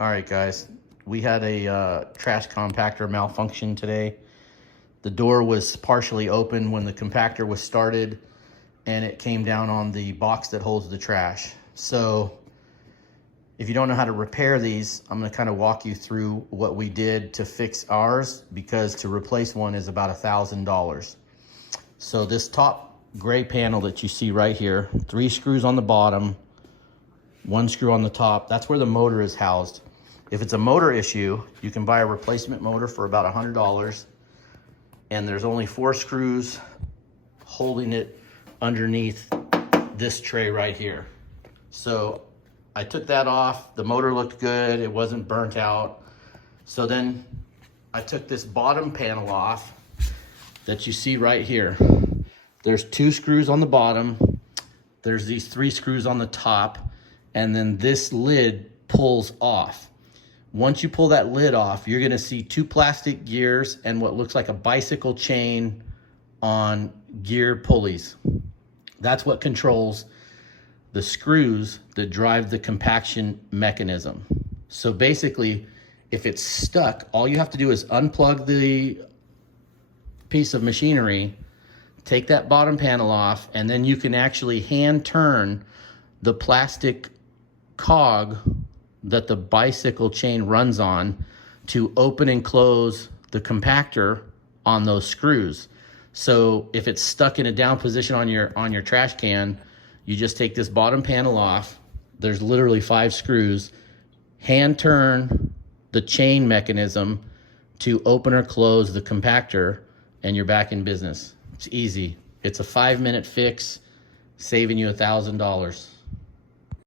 All right, guys, we had a trash compactor malfunction today. The door was partially open when the compactor was started, and it came down on the box that holds the trash. So if you don't know how to repair these, I'm going to kind of walk you through what we did to fix ours, because to replace one is about $1,000. So this top gray panel that you see right here, 3 screws on the bottom, 1 screw on the top, that's where the motor is housed. If it's a motor issue, you can buy a replacement motor for about $100, and there's only 4 screws holding it underneath this tray right here. So I took that off. The motor looked good. It wasn't burnt out. So then I took this bottom panel off that you see right here. There's 2 screws on the bottom. There's these 3 screws on the top, and then this lid pulls off. Once you pull that lid off, you're gonna see 2 plastic gears and what looks like a bicycle chain on gear pulleys. That's what controls the screws that drive the compaction mechanism. So basically, if it's stuck, all you have to do is unplug the piece of machinery, take that bottom panel off, and then you can actually hand turn the plastic cog that the bicycle chain runs on to open and close the compactor on those screws. So if it's stuck in a down position on your trash can, you just take this bottom panel off. There's literally 5 screws. Hand turn the chain mechanism to open or close the compactor, and you're back in business. It's easy. It's a 5-minute fix, saving you $1,000.